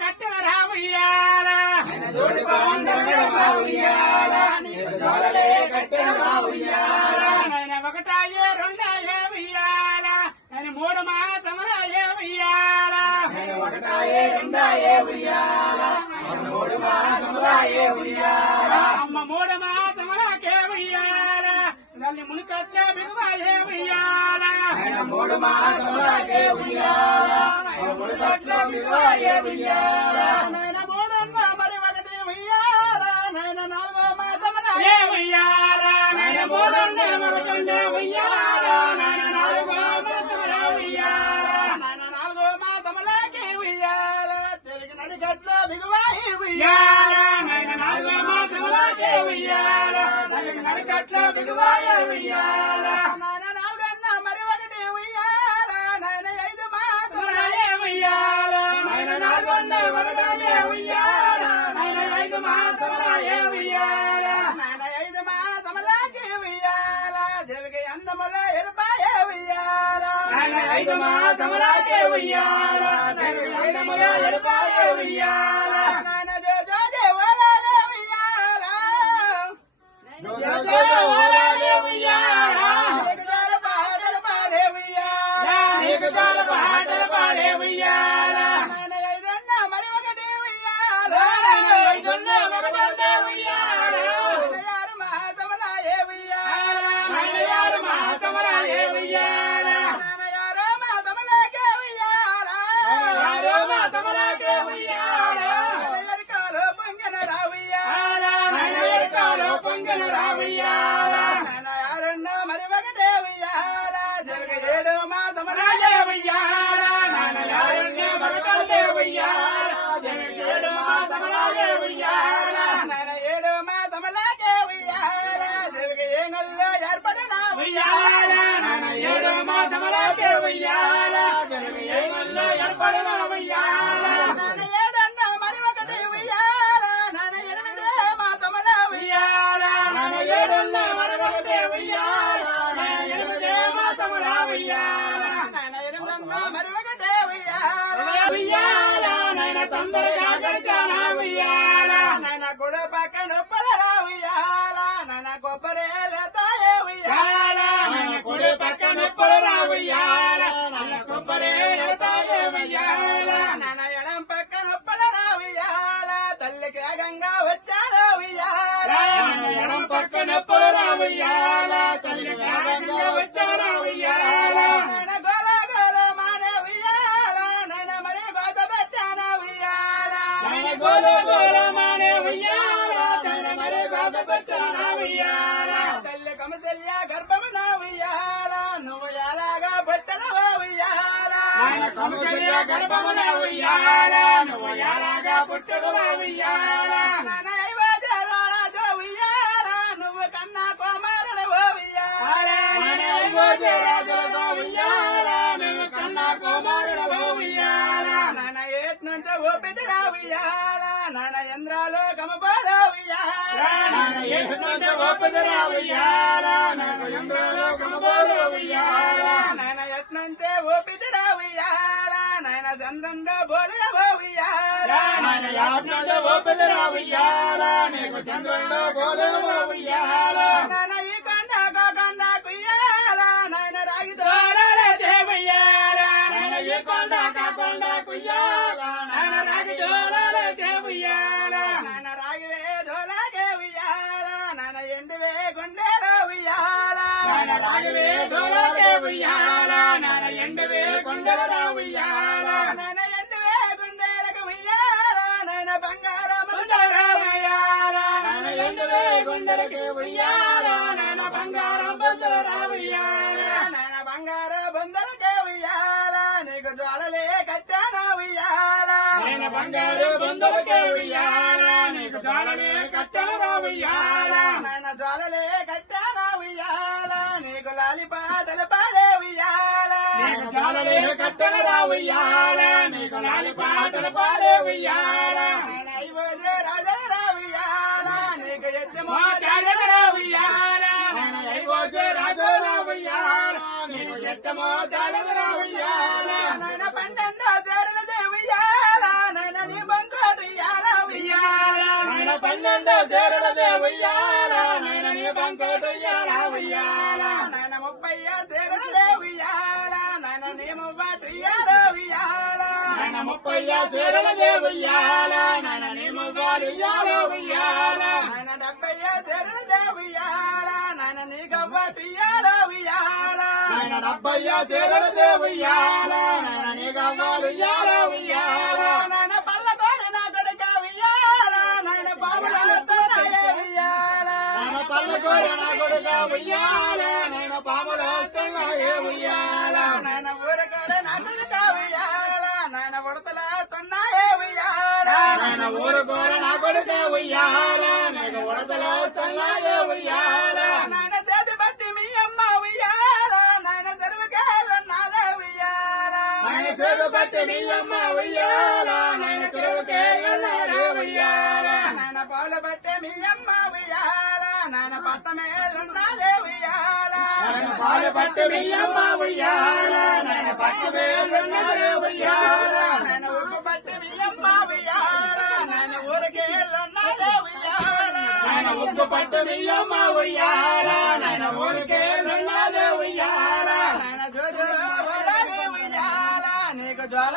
కట్టెల రావుయ్యాల జోడి బాగుండగడమా ఉయ్యాల నీకు జోలలే కట్టెల రావుయ్యాల నాయన ఒకటాయే రెండాయే ఉయ్యాల నేను 3 మాసములాయే ఉయ్యాల ఒకటాయే రెండాయే ఉయ్యాల 3 మాసములాయే ఉయ్యాల అమ్మ 3 మాసములకే ఉయ్యాల నల్లి మునికట్ల బిగువాయే ఉయ్యాల 3 మాసములకే ఉయ్యాల మునికట్ల బిగువాయే ఉయ్యాల నాయన 3 మరి ఒకటి ఉయ్యాల నాయన 4 మాసములకే ఉయ్యాల నాయన 3 మరొకటి ఉయ్యాల నాయన 4 మాసముల ఉయ్యాల నాయన 4 మాసములకే ఉయ్యాల తిరిగి నడిగట్ల బిగువాయే ఉయ్యాల నాయన 4 మాసములకే ఉయ్యాల తిరిగి నడిగట్ల బిగువాయే ఉయ్యాల నాయన 4 మరి ఒకటి ఉయ్యాల నాయన 5 మాసములకే ఉయ్యాల నాయన 4 మరొకటి ఉయ్యాల నాయన 5 మాసములకే ఉయ్యాల నాయన 5 మాసములకే ఉయ్యాల దేవికి అందముల ఎరుపాయే ఉయ్యాల నాయన 5 మాసములకే ఉయ్యాల దేవికి అందముల ఎరుపాయే ఉయ్యాల నాయన జో జో దేవలాలే ఉయ్యాల జో జో దేవలాలే ఉయ్యాల నీకు జాల పాటలు పాడే ఉయ్యాల నీకు జాల పాటలు పాడే ఉయ్యాల నాయన 5 మరి ఒకటి ఉయ్యాల 5 మరి ఒకటి ఉయ్యాల 6 మాసములాయే ఉయ్యాల 6 మాసములాయే ఉయ్యాల 6 మాసములకే ఉయ్యాల 6 మాసములకే ఉయ్యాల ఎరకాలో పొంగన రావుయ్యాల ఎరకాలో పొంగన రావుయ్యాల 6 మరి ఒకటే ఉయ్యాల జరిగే 7 మాసములాయే ఉయ్యాల 6 మరి ఒకటే ఉయ్యాల జరిగే 7 మాసములాయే ఉయ్యాల 7 మాసములకే ఉయ్యాల జరిగే ఏగల్లో ఏర్పడిన ఉయ్యాల 7 మాసములకే ఉయ్యాల జరిగే ఏగల్లో ఏర్పడిన ఉయ్యాల 7 మరి ఒకటి ఉయ్యాల 8 మాసముల ఉయ్యాల 7 మరి ఒకటి ఉయ్యాల 8 మాసముల ఉయ్యాల 8 మరి ఒకటి ఉయ్యాల ఉయ్యాల నాయన తొందరగా గడిచానా ఉయ్యాల నాయన గుడి పక్కన పడరా ఉయ్యాల నాయన కొబ్బరేలతాయే ఉయ్యాల నాయన గుడి పక్కన పడరా ఉయ్యాల నాయన కొబ్బరేలతాయే ఉయ్యాల నాయన ఎడం పక్కన పడరా ఉయ్యాల తల్లికి గంగా వచ్చాడు ఉయ్యాల ఎడం పక్కన పడరా ఉయ్యాల తల్లికి గంగా వచ్చాడు ఉయ్యాల నాయన గోల గోల మానే ఉయ్యాల నాయన మరి గోద పెట్టాన ఉయ్యాల నాయన గోల గోల మానే ఉయ్యాల నాయన మరి గోద పెట్టాన ఉయ్యాల తల్లి కమసల్య గర్భమున ఉయ్యాల నువ్వు ఎలాగా పెట్టనవో ఉయ్యాల నాయన కమసల్య గర్భమున ఉయ్యాల నువ్వు ఎలాగా పుట్టదవో ఉయ్యాల నాయన ఐవజరాజు ఉయ్యాల నువ్వు కన్నా కుమారుడవో ఉయ్యాల నాయన ఐవజరాజు ఉయ్యాల నువ్వు కన్నా కుమారుడవో ఉయ్యాల నాయన ఏట్ నుంచి ఓపిదిరా ఉయ్యాల నాయన యంద్రాలు కమబాల ఉయ్యాల నాయన ఏట్ నుంచి ఓపిదిరా ఉయ్యాల నాయన యంద్రాలు కమబాల ఉయ్యాల నాయన ఎట్ నుంచి ఓపిదిరా ఉయ్యాల నాయన చంద్రుండు బోలగవో ఉయ్యాల నాయన ఎట్ నుంచి ఓపిదిరా ఉయ్యాల నీకు చంద్రుండు బోలగవో ఉయ్యాల నాయన ఈ కొండ కొండ కుయ్యాల నాయన రాగి దోలలే చేవుయ్యాల నాయన ఈ కొండ కుయ్యాల నాయన రాగి దోలలే చేవుయ్యాల నాయన రాగివే దోలగే ఉయ్యాల నాయన ఎండివే గుండెలో ఉయ్యాల నాయన రాగివే దోలగే ఉయ్యాల నాయన ఎండివే గుండెలో ఉయ్యాల నాయన ఎండివే గుండెలకు ఉయ్యాల నాయన బంగారం ఉయ్యాల నాయన ఎండివే గుండెలకి ఉయ్యాల నాయన బంగారం బొందల ఉయ్యాల నాయన బంగారు బొందలకే ఉయ్యాల నీకు జ్వాలలే కట్టానా ఉయ్యాల నాయన బంగారు బొందలకే ఉయ్యాల నీకు జ్వాలలే కట్టానా ఉయ్యాల నాయన జ్వాలలే కట్టానా ఉయ్యాల నీకు లాలి పాటలు పాడే ఉయ్యాల నీకు జ్వాలలే కట్టనరా ఉయ్యాల నీకు లాలి పాటలు పాడే ఉయ్యాల నాయన ఐవోజే రాజరా ఉయ్యాల నీకు ఎత్తమో చాడరా ఉయ్యాల నాయన ఐవోజే రాజరా ఉయ్యాల నీకు ఎత్తమో చాడరా ఉయ్యాల నాయన 12 ఉయ్యాల నాయన నీ పన్నెండో చేరలదే ఉయ్యాల నాయన నీ బంకోటు ఉయ్యాల ఉయ్యాల నాయన 30 చేరలదే ఉయ్యాల నాయన నీ మువ్వాటు ఉయ్యాల ఉయ్యాల నాయన 30 చేరలదే ఉయ్యాల నాయన నీ మువ్వాలు ఉయ్యాల ఉయ్యాల నాయన 70 చేరలదే ఉయ్యాల నాయన నీ గవ్వాటు ఉయ్యాల ఉయ్యాల నాయన 70 చేరలదే ఉయ్యాల నాయన నీ గవ్వాలు ఉయ్యాల ఉయ్యాల నాయన పల్లకోని నా కొడుక ఉయ్యాల నాయన పాముల తన్నాయే ఉయ్యాల నాయన పల్లకోరి నా కొడుక ఉయ్యాల నాయన పాములు వస్తున్నాయే ఉయ్యాల నాయన ఊరకోరే నా కొడుక ఉయ్యాల నాయన ఉడతల తన్నాయే ఉయ్యాల నాయన ఊరుకోర నా కొడుక ఉయ్యాల నీకు ఉడతలు వస్తున్నాయే ఉయ్యాల నాయన చేతి బట్టి మీ అమ్మ ఉయ్యాల నాయన చెరువుకేళ్ళన్నాదే ఉయ్యాల నాయన చేదు పట్టి నీ అమ్మ ఉయ్యాల నాయన చెరువుకే వెళ్ళాడు ఉయ్యాల నాయన పాలు బట్టి మీ అమ్మ ఉయ్యాల నాయన పట్టమేళ్ళున్నాదే ఉయ్యాల నాయన పాలు పట్టి నీ అమ్మ ఉయ్యాల నాయన పట్టు వేలున్నాడు ఉయ్యాల నాయన ఉప్పు బట్టి మీ అమ్మ ఉయ్యాల నాయన ఊరికేళ్ళున్నాదే ఉయ్యాల నాయన ఉప్పు పట్టు నీ అమ్మ ఉయ్యాల నాయన ఊరికే వెళ్ళాడు ఉయ్యాల నాయన జోజో ఉయ్యాల నీకు జ్వాల